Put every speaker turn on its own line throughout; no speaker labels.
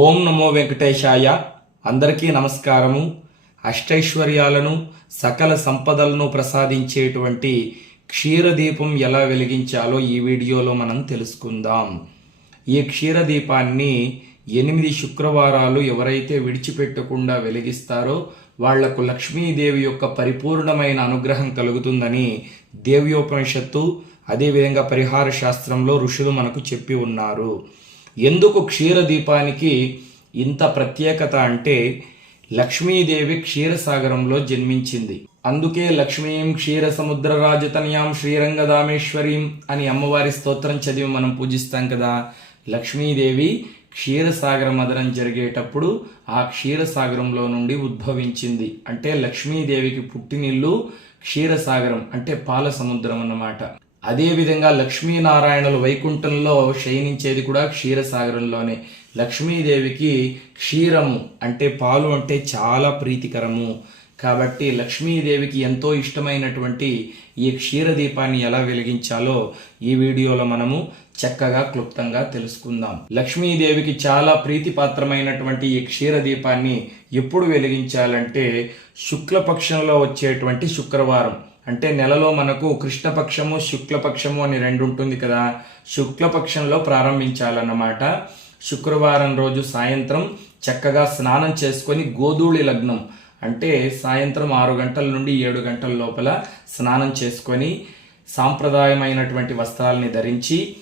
ఓం నమో వెంకటేశాయ. అందరికీ నమస్కారము. అష్టైశ్వర్యాలను సకల సంపదలను ప్రసాదించేటువంటి క్షీరదీపం ఎలా వెలిగించాలో ఈ వీడియోలో మనం తెలుసుకుందాం. ఈ క్షీరదీపాన్ని ఎనిమిది శుక్రవారాలు ఎవరైతే విడిచిపెట్టకుండా వెలిగిస్తారో వాళ్ళకు లక్ష్మీదేవి యొక్క పరిపూర్ణమైన అనుగ్రహం కలుగుతుందని దేవ్యోపనిషత్తు అదేవిధంగా పరిహార శాస్త్రంలో ఋషులు మనకు చెప్పి ఉన్నారు. ఎందుకు క్షీరదీపానికి ఇంత ప్రత్యేకత అంటే లక్ష్మీదేవి క్షీరసాగరంలో జన్మించింది. అందుకే లక్ష్మీం క్షీర సముద్ర రాజతనయాం శ్రీరంగదామేశ్వరీం అని అమ్మవారి స్తోత్రం చదివి మనం పూజిస్తాం కదా. లక్ష్మీదేవి క్షీరసాగర మదనం జరిగేటప్పుడు ఆ క్షీరసాగరంలో నుండి ఉద్భవించింది. అంటే లక్ష్మీదేవికి పుట్టినిల్లు క్షీరసాగరం అంటే పాల సముద్రం అన్నమాట. అదేవిధంగా లక్ష్మీనారాయణులు వైకుంఠంలో శయనించేది కూడా క్షీరసాగరంలోనే. లక్ష్మీదేవికి క్షీరము అంటే పాలు అంటే చాలా ప్రీతికరము. కాబట్టి లక్ష్మీదేవికి ఎంతో ఇష్టమైనటువంటి ఈ క్షీరదీపాన్ని ఎలా వెలిగించాలో ఈ వీడియోలో మనము చక్కగా క్లుప్తంగా తెలుసుకుందాం. లక్ష్మీదేవికి చాలా ప్రీతిపాత్రమైనటువంటి ఈ క్షీరదీపాన్ని ఎప్పుడు వెలిగించాలంటే శుక్లపక్షంలో వచ్చేటువంటి శుక్రవారం. అంటే నెలలో మనకు కృష్ణపక్షము శుక్లపక్షము అని రెండు ఉంటుంది కదా. శుక్లపక్షంలో ప్రారంభించాలన్నమాట. శుక్రవారం రోజు సాయంత్రం చక్కగా స్నానం చేసుకొని గోధూళి లగ్నం అంటే సాయంత్రం ఆరు గంటల నుండి ఏడు గంటల లోపల స్నానం చేసుకొని సాంప్రదాయమైనటువంటి వస్త్రాలని ధరించి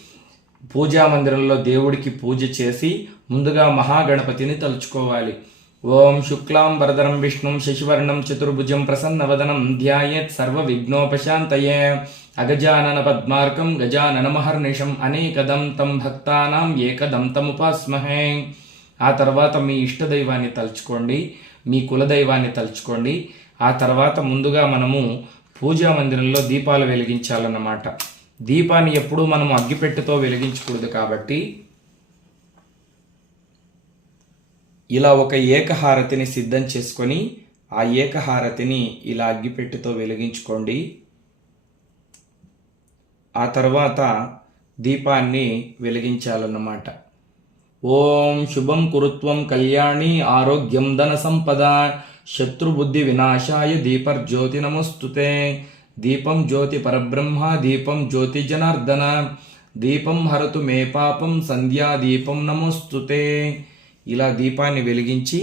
పూజా మందిరంలో దేవుడికి పూజ చేసి ముందుగా మహాగణపతిని తలుచుకోవాలి. ఓం శుక్లాం వరదరం విష్ణుం శశివర్ణం చతుర్భుజం ప్రసన్నవదనం ధ్యాయేత్ సర్వ విఘ్నోపశాంతయే అగజానన పద్మార్కం గజానన మహర్నిషం అనేకదం తం భక్తానాం ఏకదం తముపాస్మహే. ఆ తర్వాత మీ ఇష్టదైవాన్ని తలుచుకోండి మీ కులదైవాన్ని తలుచుకోండి. ఆ తర్వాత ముందుగా మనము పూజా మందిరంలో దీపాలు వెలిగించాలన్నమాట. దీపాన్ని ఎప్పుడూ మనం అగ్గిపెట్టెతో వెలిగించకూడదు కాబట్టి ఇలా ఒక ఏకహారతిని సిద్ధం చేసుకొని ఆ ఏకహారతిని ఇలా అగ్గిపెట్టెతో వెలిగించుకోండి. ఆ తర్వాత దీపాన్ని వెలిగించాలన్నమాట. ఓం శుభం కురుత్వం కళ్యాణి ఆరోగ్యం ధన సంపద శత్రుబుద్ధి వినాశాయ దీపర్జ్యోతి నమస్తుతే. దీపం జ్యోతి పరబ్రహ్మ దీపం జ్యోతి జనార్దన దీపం హరతు మే పాపం సంధ్యా దీపం నమోస్తుతే. ఇలా దీపాన్ని వెలిగించి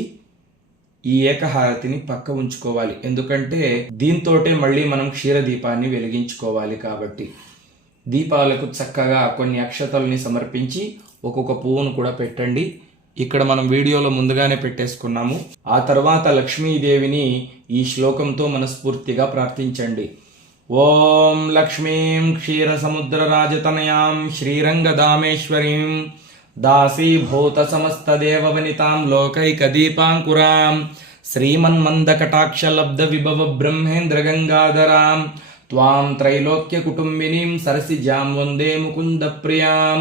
ఈ ఏకహారతిని పక్క ఉంచుకోవాలి. ఎందుకంటే దీంతోటే మళ్ళీ మనం క్షీర దీపాన్ని వెలిగించుకోవాలి కాబట్టి. దీపాలకు చక్కగా కొన్ని అక్షతల్ని సమర్పించి ఒక్కొక్క పువ్వును కూడా పెట్టండి. ఇక్కడ మనం వీడియోలో ముందుగానే పెట్టేసుకున్నాము. ఆ తర్వాత లక్ష్మీదేవిని ఈ శ్లోకంతో మనస్ఫూర్తిగా ప్రార్థించండి. ఓం లక్ష్మీం క్షీర సముద్ర రాజతనయాం శ్రీరంగదామేశ్వరీం దాసీభూత సమస్త దేవవనితాం లోకైక దీపాంకురాం శ్రీమన్మందకటాక్షలబ్ధ విభవ బ్రహ్మేంద్ర గంగాధరాం త్వాం త్రైలోక్య కుటుంబినీం సరసిజాం వందే ముకుంద ప్రియాం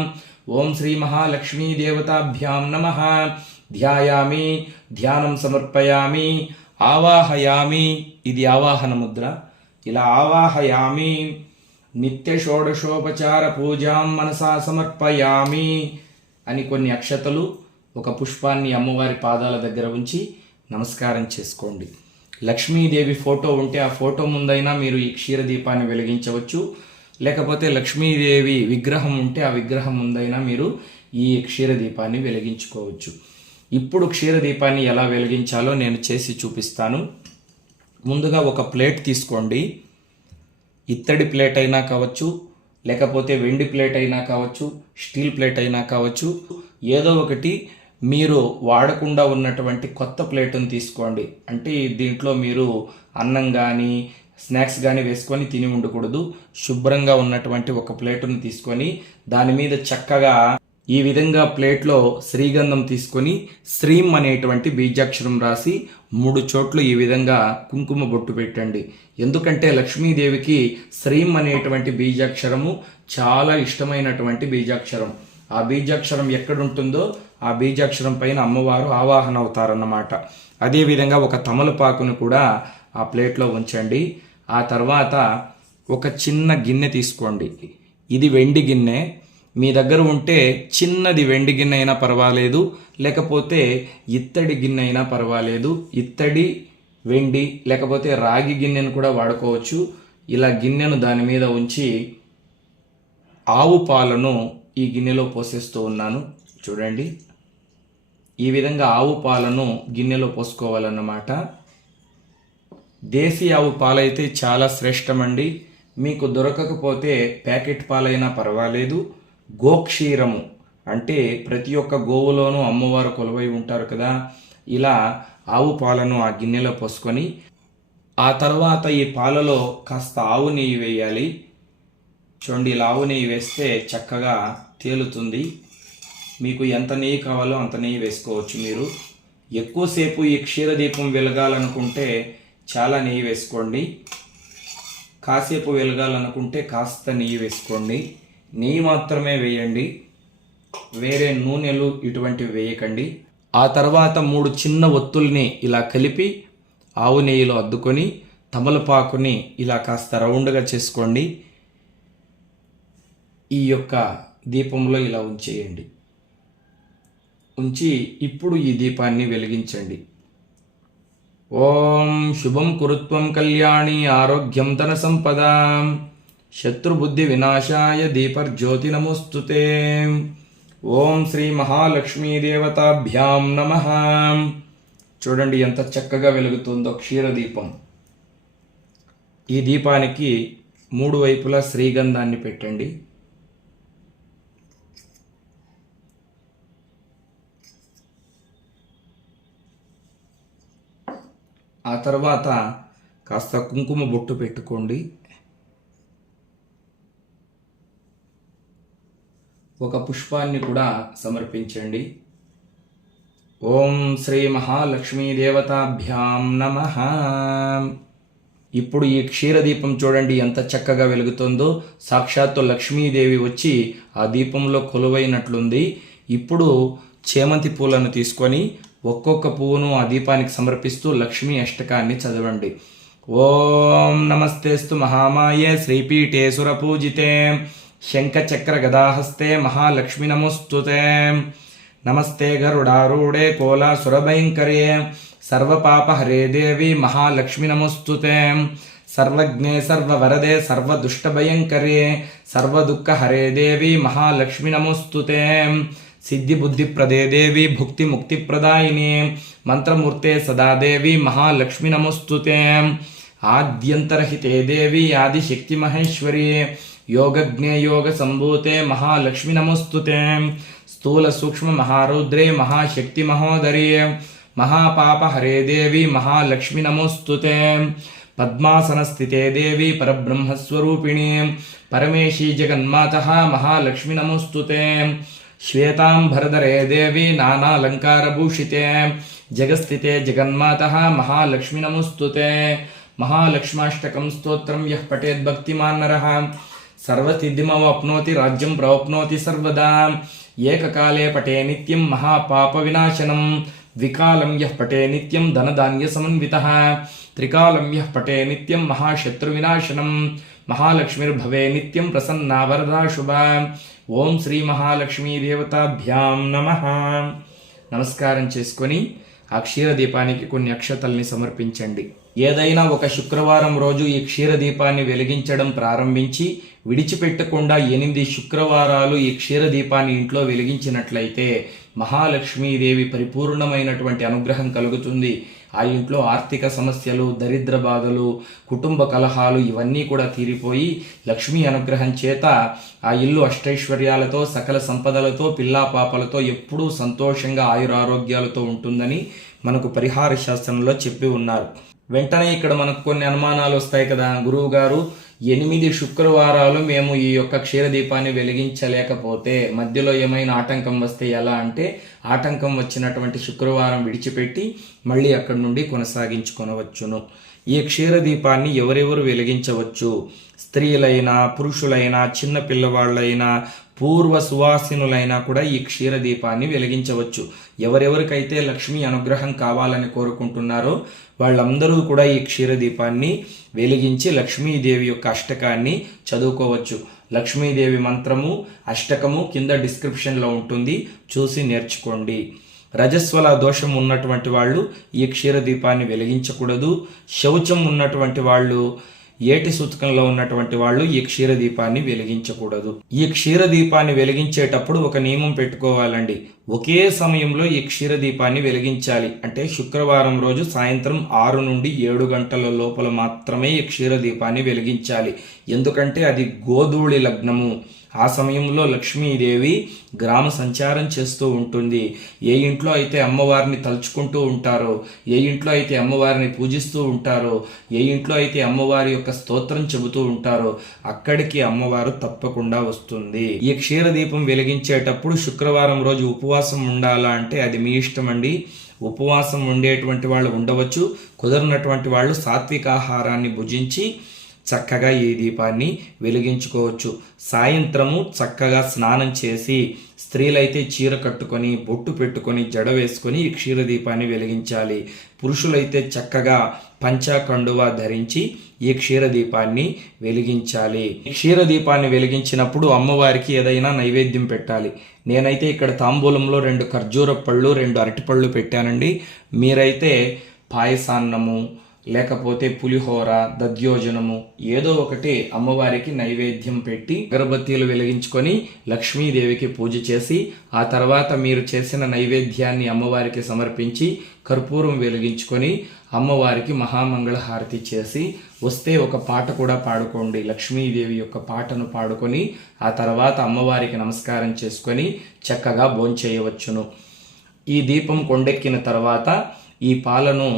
ఓం శ్రీ మహాలక్ష్మీ దేవతాభ్యాం నమ ధ్యాయామి ధ్యానం సమర్పయామి ఆవాహయామి ఇది ఆవాహన ముద్ర ఇలా ఆవాహయామి నిత్య షోడశోపచార పూజాం మనసా సమర్పయామి అని కొన్ని అక్షతలు ఒక పుష్పాన్ని అమ్మవారి పాదాల దగ్గర ఉంచి నమస్కారం చేసుకోండి. లక్ష్మీదేవి ఫోటో ఉంటే ఆ ఫోటో ముందైనా మీరు ఈ క్షీరదీపాన్ని వెలిగించవచ్చు. లేకపోతే లక్ష్మీదేవి విగ్రహం ఉంటే ఆ విగ్రహం ముందైనా మీరు ఈ క్షీరదీపాన్ని వెలిగించుకోవచ్చు. ఇప్పుడు క్షీరదీపాన్ని ఎలా వెలిగించాలో నేను చేసి చూపిస్తాను. ముందుగా ఒక ప్లేట్ తీసుకోండి. ఇత్తడి ప్లేట్ అయినా కావచ్చు లేకపోతే వెండి ప్లేట్ అయినా కావచ్చు స్టీల్ ప్లేట్ అయినా కావచ్చు ఏదో ఒకటి మీరు వాడకుండా ఉన్నటువంటి కొత్త ప్లేటును తీసుకోండి. అంటే దీంట్లో మీరు అన్నం కానీ స్నాక్స్ కానీ వేసుకొని తిని ఉండకూడదు. శుభ్రంగా ఉన్నటువంటి ఒక ప్లేటును తీసుకొని దాని మీద చక్కగా ఈ విధంగా ప్లేట్లో శ్రీగంధం తీసుకొని శ్రీం అనేటువంటి బీజాక్షరం రాసి మూడు చోట్ల ఈ విధంగా కుంకుమ బొట్టు పెట్టండి. ఎందుకంటే లక్ష్మీదేవికి శ్రీం అనేటువంటి బీజాక్షరము చాలా ఇష్టమైనటువంటి బీజాక్షరం. ఆ బీజాక్షరం ఎక్కడుంటుందో ఆ బీజాక్షరం పైన అమ్మవారు ఆవాహన అవుతారన్నమాట. అదేవిధంగా ఒక తమలపాకును కూడా ఆ ప్లేట్లో ఉంచండి. ఆ తర్వాత ఒక చిన్న గిన్నె తీసుకోండి. ఇది వెండి గిన్నె. మీ దగ్గర ఉంటే చిన్నది వెండి గిన్నె అయినా పర్వాలేదు లేకపోతే ఇత్తడి గిన్నె అయినా పర్వాలేదు. ఇత్తడి వెండి లేకపోతే రాగి గిన్నెను కూడా వాడుకోవచ్చు. ఇలా గిన్నెను దాని మీద ఉంచి ఆవు పాలను ఈ గిన్నెలో పోసేస్తూ ఉన్నాను. చూడండి. ఈ విధంగా ఆవు పాలను గిన్నెలో పోసుకోవాలన్నమాట. దేశీ ఆవు పాలైతే చాలా శ్రేష్టమండి. మీకు దొరకకపోతే ప్యాకెట్ పాలైనా పర్వాలేదు. గోక్షీరము. అంటే ప్రతి ఒక్క గోవులోనూ అమ్మవారు కొలువై ఉంటారు కదా. ఇలా ఆవు పాలను ఆ గిన్నెలో పోసుకొని ఆ తర్వాత ఈ పాలలో కాస్త ఆవు నెయ్యి వేయాలి. చూడండి ఇలా ఆవు నెయ్యి వేస్తే చక్కగా తేలుతుంది. మీకు ఎంత నెయ్యి కావాలో అంత నెయ్యి వేసుకోవచ్చు మీరు. ఎక్కువసేపు ఈ క్షీరదీపం వెలగాలనుకుంటే చాలా నెయ్యి వేసుకోండి. కాసేపు వెలగాలనుకుంటే కాస్త నెయ్యి వేసుకోండి. నెయ్యి మాత్రమే వేయండి వేరే నూనెలు ఇటువంటివి వేయకండి. ఆ తర్వాత మూడు చిన్న ఒత్తుల్ని ఇలా కలిపి ఆవు నెయ్యిలో అద్దుకొని తమలపాకుని ఇలా కాస్త రౌండ్గా చేసుకోండి. ఈ యొక్క దీపంలో ఇలా ఉంచేయండి. ఉంచి ఇప్పుడు ఈ దీపాన్ని వెలిగించండి. ఓం శుభం కురుత్వం కళ్యాణి ఆరోగ్యం ధన సంపద. శత్రుబుద్ధి వినాశాయ దీపర్జ్యోతి నమోస్తుతే ఓం శ్రీ మహాలక్ష్మీ దేవతాభ్యాం నమ. చూడండి ఎంత చక్కగా వెలుగుతుందో క్షీరదీపం. ఈ దీపానికి మూడు వైపులా శ్రీగంధాన్ని పెట్టండి. ఆ తర్వాత కాస్త కుంకుమ బొట్టు పెట్టుకోండి. ఒక పుష్పాన్ని కూడా సమర్పించండి. ఓం శ్రీ మహాలక్ష్మీ దేవతాభ్యాం నమ. ఇప్పుడు ఈ క్షీరదీపం చూడండి ఎంత చక్కగా వెలుగుతుందో. సాక్షాత్తు లక్ష్మీదేవి వచ్చి ఆ దీపంలో కొలువైనట్లుంది. ఇప్పుడు చేమంతి పూలను తీసుకొని ఒక్కొక్క పువ్వును ఆ దీపానికి సమర్పిస్తూ లక్ష్మీ అష్టకాన్ని చదవండి. ఓం నమస్తేస్తు మహామాయే శ్రీపీఠేశ్వర పూజితే. శంఖచక్ర గదాహస్తే మహాలక్ష్మి నమోస్తుతే నమస్తే గరుడారూఢే కోలాసురభయంకరే సర్వపాపహరే దేవి మహాలక్ష్మి నమోస్తుతే సర్వజ్ఞే సర్వవరదే సర్వదుష్టభయంకరే సర్వదుఃఖహరే దేవి మహాలక్ష్మి నమోస్తుతే సిద్ధిబుద్ధిప్రదే దేవి భుక్తి ముక్తిప్రదాయిని మంత్రమూర్తే సదాదేవి మహాలక్ష్మి నమోస్తుతే ఆద్యంతరహితే దేవి ఆదిశక్తి మహేశ్వరి యోగజ్ఞే యోగ సంభూతే మహాలక్ష్మి నమోస్తుతే స్థూల సూక్ష్మ మహారౌద్రే మహాశక్తి మహోదరి మహాపాపహరే దేవి మహాలక్ష్మి నమోస్తుతే పద్మాసనస్థితే దేవి పరబ్రహ్మస్వరూపిణి పరమేశీ జగన్మాత మహాలక్ష్మి నమోస్తుతే శ్వేతాంబరధరే దేవి నానాలంకారభూషితే జగస్థితే జగన్మాత మహాలక్ష్మి నమోస్తుతే మహాలక్ష్మాష్టకం స్తోత్రం యః రాజ్యం ప్రవప్నోతి సర్వదా ఏకకాలే పటే నిత్యం మహాపాప వినాశనం ద్వికాలం యః పటే నిత్యం ధనధాన్య సమన్విత త్రికాలం యః పటే నిత్యం మహాశత్రు వినాశనం మహాలక్ష్మిర్భవే నిత్యం ప్రసన్నా వరదా శుభ ఓం శ్రీ మహాలక్ష్మీ దేవతాభ్యాం నమ నమస్కారం చేసుకొని ఆ క్షీరదీపానికి కొన్ని అక్షతల్ని సమర్పించండి। ఏదైనా ఒక శుక్రవారం రోజు ఈ క్షీరదీపాన్ని వెలిగించడం ప్రారంభించి విడిచిపెట్టకుండా ఎనిమిది శుక్రవారాలు ఈ క్షీరదీపాన్ని ఇంట్లో వెలిగించినట్లయితే మహాలక్ష్మీదేవి పరిపూర్ణమైనటువంటి అనుగ్రహం కలుగుతుంది. ఆ ఇంట్లో ఆర్థిక సమస్యలు దరిద్ర బాధలు కుటుంబ కలహాలు ఇవన్నీ కూడా తీరిపోయి లక్ష్మీ అనుగ్రహం చేత ఆ ఇల్లు అష్టైశ్వర్యాలతో సకల సంపదలతో పిల్లా పాపలతో ఎప్పుడూ సంతోషంగా ఆయురారోగ్యాలతో ఉంటుందని మనకు పరిహార శాస్త్రంలో చెప్పి ఉన్నారు. వెంటనే ఇక్కడ మనకు కొన్ని అనుమానాలు వస్తాయి కదా. గురువు గారు ఎనిమిది శుక్రవారాలు మేము ఈ యొక్క క్షీరదీపాన్ని వెలిగించలేకపోతే మధ్యలో ఏమైనా ఆటంకం వస్తే ఎలా అంటే ఆటంకం వచ్చినటువంటి శుక్రవారం విడిచిపెట్టి మళ్ళీ అక్కడి నుండి కొనసాగించుకొనవచ్చును. ఈ క్షీరదీపాన్ని ఎవరెవరు వెలిగించవచ్చు? స్త్రీలైనా పురుషులైనా చిన్న పిల్లవాళ్ళైనా పూర్వ సువాసినులైనా కూడా ఈ క్షీరదీపాన్ని వెలిగించవచ్చు. ఎవరెవరికైతే లక్ష్మీ అనుగ్రహం కావాలని కోరుకుంటున్నారో వాళ్ళందరూ కూడా ఈ క్షీరదీపాన్ని వెలిగించి లక్ష్మీదేవి యొక్క అష్టకాన్ని చదువుకోవచ్చు. లక్ష్మీదేవి మంత్రము అష్టకము కింద డిస్క్రిప్షన్లో ఉంటుంది. చూసి నేర్చుకోండి. రజస్వల దోషం ఉన్నటువంటి వాళ్ళు ఈ క్షీర దీపాన్ని వెలిగించకూడదు. శౌచం ఉన్నటువంటి వాళ్ళు ఏటి సూతకంలో ఉన్నటువంటి వాళ్ళు ఈ క్షీర దీపాన్ని వెలిగించకూడదు. ఈ క్షీర దీపాన్ని వెలిగించేటప్పుడు ఒక నియమం పెట్టుకోవాలండి. ఒకే సమయంలో ఈ క్షీర దీపాన్ని వెలిగించాలి. అంటే శుక్రవారం రోజు సాయంత్రం ఆరు నుండి ఏడు గంటల లోపల మాత్రమే ఈ క్షీర దీపాన్ని వెలిగించాలి. ఎందుకంటే అది గోధూళి లగ్నము. ఆ సమయంలో లక్ష్మీదేవి గ్రామ సంచారం చేస్తూ ఉంటుంది. ఏ ఇంట్లో అయితే అమ్మవారిని తలుచుకుంటూ ఉంటారో ఏ ఇంట్లో అయితే అమ్మవారిని పూజిస్తూ ఉంటారో ఏ ఇంట్లో అయితే అమ్మవారి యొక్క స్తోత్రం చెబుతూ ఉంటారో అక్కడికి అమ్మవారు తప్పకుండా వస్తుంది. ఈ క్షీర దీపం వెలిగించేటప్పుడు శుక్రవారం రోజు ఉపవాసం ఉండాలా అంటే అది మీ ఇష్టం అండి. ఉపవాసం ఉండేటువంటి వాళ్ళు ఉండవచ్చు. కుదరినటువంటి వాళ్ళు సాత్విక ఆహారాన్ని భుజించి చక్కగా ఈ దీపాన్ని వెలిగించుకోవచ్చు. సాయంత్రము చక్కగా స్నానం చేసి స్త్రీలైతే చీర కట్టుకొని బొట్టు పెట్టుకొని జడ వేసుకొని ఈ క్షీర దీపాన్ని వెలిగించాలి. పురుషులైతే చక్కగా పంచా కండువా ధరించి ఈ క్షీర దీపాన్ని వెలిగించాలి. ఈ క్షీర దీపాన్ని వెలిగించినప్పుడు అమ్మవారికి ఏదైనా నైవేద్యం పెట్టాలి. నేనైతే ఇక్కడ తాంబూలంలో రెండు ఖర్జూర పళ్ళు రెండు అరటిపళ్ళు పెట్టానండి. మీరైతే పాయసాన్నము లేకపోతే పులిహోర దద్యోజనము ఏదో ఒకటి అమ్మవారికి నైవేద్యం పెట్టి అగరబత్తీలు వెలిగించుకొని లక్ష్మీదేవికి పూజ చేసి ఆ తర్వాత మీరు చేసిన నైవేద్యాన్ని అమ్మవారికి సమర్పించి కర్పూరం వెలిగించుకొని అమ్మవారికి మహామంగళహారతి చేసి వస్తే ఒక పాట కూడా పాడుకోండి. లక్ష్మీదేవి యొక్క పాటను పాడుకొని ఆ తర్వాత అమ్మవారికి నమస్కారం చేసుకొని చక్కగా భోంచేయవచ్చును. ఈ దీపం కొండెక్కిన తర్వాత ఈ పాలను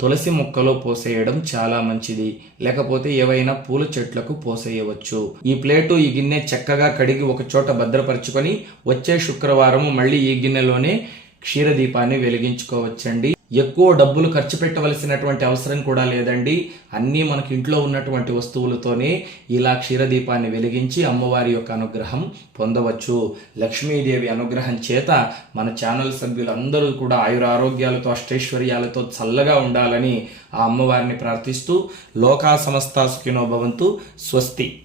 తులసి మొక్కలో పోసేయడం చాలా మంచిది. లేకపోతే ఏవైనా పూల చెట్లకు పోసేయవచ్చు. ఈ ప్లేటు ఈ గిన్నె చక్కగా కడిగి ఒక చోట భద్రపరచుకొని వచ్చే శుక్రవారం మళ్ళీ ఈ గిన్నెలోనే క్షీరదీపాన్ని వెలిగించుకోవచ్చండి. ఎక్కువ డబ్బులు ఖర్చు పెట్టవలసినటువంటి అవసరం కూడా లేదండి. అన్నీ మనకి ఇంట్లో ఉన్నటువంటి వస్తువులతోనే ఇలా క్షీరదీపాన్ని వెలిగించి అమ్మవారి యొక్క అనుగ్రహం పొందవచ్చు. లక్ష్మీదేవి అనుగ్రహం చేత మన ఛానల్ సభ్యులందరూ కూడా ఆయుర ఆరోగ్యాలతో అష్టైశ్వర్యాలతో చల్లగా ఉండాలని ఆ అమ్మవారిని ప్రార్థిస్తూ లోకా సమస్త సుఖినో భవంతు స్వస్తి.